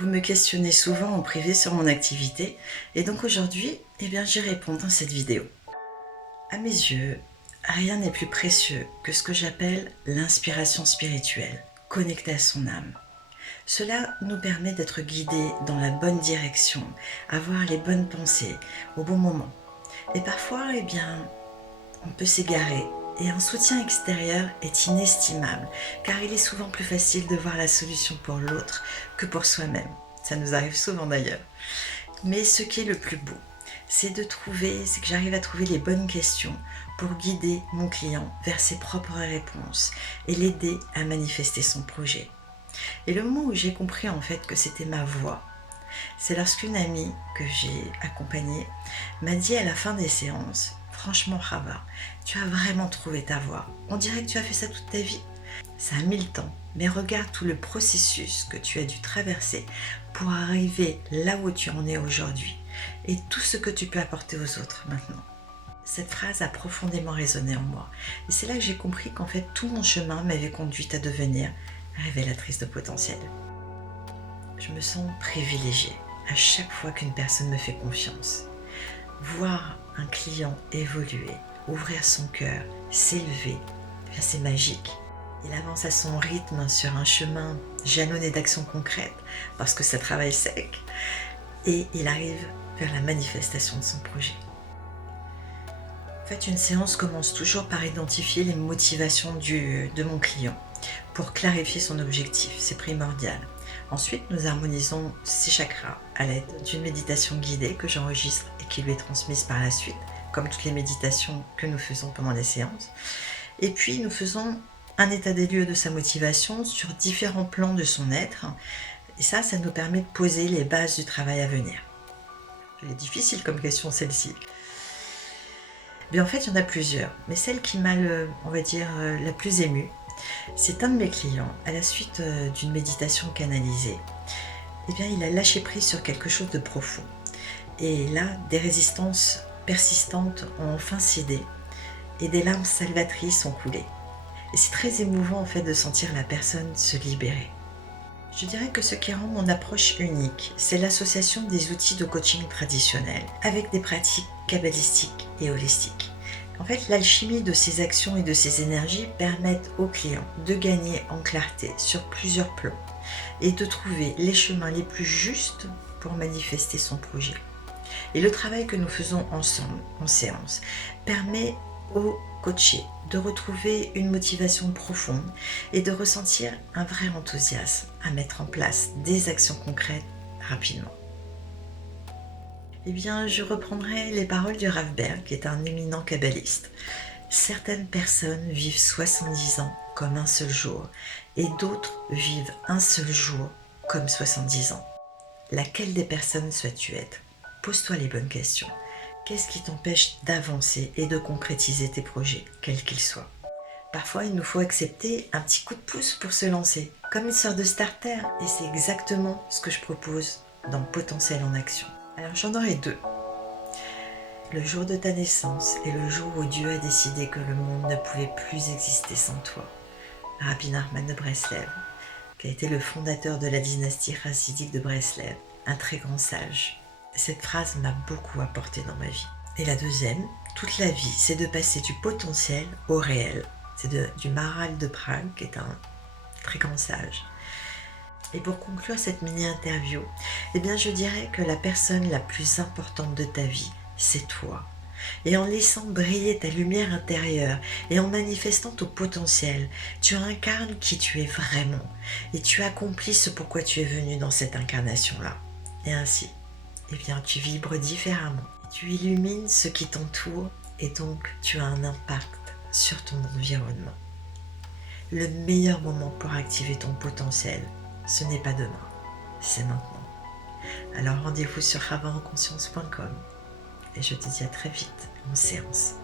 vous me questionnez souvent en privé sur mon activité et donc aujourd'hui, j'y réponds dans cette vidéo. À mes yeux, rien n'est plus précieux que ce que j'appelle l'inspiration spirituelle, connectée à son âme. Cela nous permet d'être guidés dans la bonne direction, avoir les bonnes pensées au bon moment. Et parfois, on peut s'égarer et un soutien extérieur est inestimable car il est souvent plus facile de voir la solution pour l'autre que pour soi-même. Ça nous arrive souvent d'ailleurs. Mais ce qui est le plus beau, c'est que j'arrive à trouver les bonnes questions pour guider mon client vers ses propres réponses et l'aider à manifester son projet. Et le moment où j'ai compris en fait que c'était ma voix, c'est lorsqu'une amie que j'ai accompagnée m'a dit à la fin des séances: franchement Rawa, tu as vraiment trouvé ta voie. On dirait que tu as fait ça toute ta vie. Ça a mis le temps, mais regarde tout le processus que tu as dû traverser pour arriver là où tu en es aujourd'hui et tout ce que tu peux apporter aux autres maintenant. Cette phrase a profondément résonné en moi et c'est là que j'ai compris qu'en fait tout mon chemin m'avait conduite à devenir révélatrice de potentiel. Je me sens privilégiée à chaque fois qu'une personne me fait confiance. Voir un client évoluer, ouvrir son cœur, s'élever, c'est magique. Il avance à son rythme sur un chemin jalonné d'actions concrètes parce que ça travaille sec et il arrive vers la manifestation de son projet. En fait, une séance commence toujours par identifier les motivations de mon client pour clarifier son objectif, c'est primordial. Ensuite, nous harmonisons ses chakras à l'aide d'une méditation guidée que j'enregistre et qui lui est transmise par la suite, comme toutes les méditations que nous faisons pendant les séances. Et puis, nous faisons un état des lieux de sa motivation sur différents plans de son être. Et ça nous permet de poser les bases du travail à venir. Elle est difficile comme question, celle-ci. Mais en fait, il y en a plusieurs. Mais celle qui m'a, la plus émue, c'est un de mes clients, à la suite d'une méditation canalisée. Il a lâché prise sur quelque chose de profond. Et là, des résistances persistantes ont enfin cédé et des larmes salvatrices ont coulé. Et c'est très émouvant en fait de sentir la personne se libérer. Je dirais que ce qui rend mon approche unique, c'est l'association des outils de coaching traditionnels avec des pratiques kabbalistiques et holistiques. En fait, l'alchimie de ces actions et de ces énergies permettent aux clients de gagner en clarté sur plusieurs plans et de trouver les chemins les plus justes pour manifester son projet. Et le travail que nous faisons ensemble en séance permet aux coachés de retrouver une motivation profonde et de ressentir un vrai enthousiasme à mettre en place des actions concrètes rapidement. Je reprendrai les paroles du Rav Berg, qui est un éminent kabbaliste. Certaines personnes vivent 70 ans comme un seul jour et d'autres vivent un seul jour comme 70 ans. Laquelle des personnes souhaites-tu être ? Pose-toi les bonnes questions. Qu'est-ce qui t'empêche d'avancer et de concrétiser tes projets, quels qu'ils soient ? Parfois, il nous faut accepter un petit coup de pouce pour se lancer, comme une sorte de starter, et c'est exactement ce que je propose dans Potentiel en Action. Alors j'en aurai deux. Le jour de ta naissance et le jour où Dieu a décidé que le monde ne pouvait plus exister sans toi. Rabbi Nachman de Breslev, qui a été le fondateur de la dynastie chassidique de Breslev, un très grand sage. Cette phrase m'a beaucoup apporté dans ma vie. Et la deuxième, toute la vie, c'est de passer du potentiel au réel. C'est du Maharal de Prague, qui est un très grand sage. Et pour conclure cette mini-interview, je dirais que la personne la plus importante de ta vie, c'est toi. Et en laissant briller ta lumière intérieure et en manifestant ton potentiel, tu incarnes qui tu es vraiment. Et tu accomplis ce pourquoi tu es venu dans cette incarnation-là. Et ainsi, tu vibres différemment. Tu illumines ce qui t'entoure et donc tu as un impact sur ton environnement. Le meilleur moment pour activer ton potentiel, ce n'est pas demain, c'est maintenant. Alors rendez-vous sur ravaenconscience.com et je te dis à très vite en séance.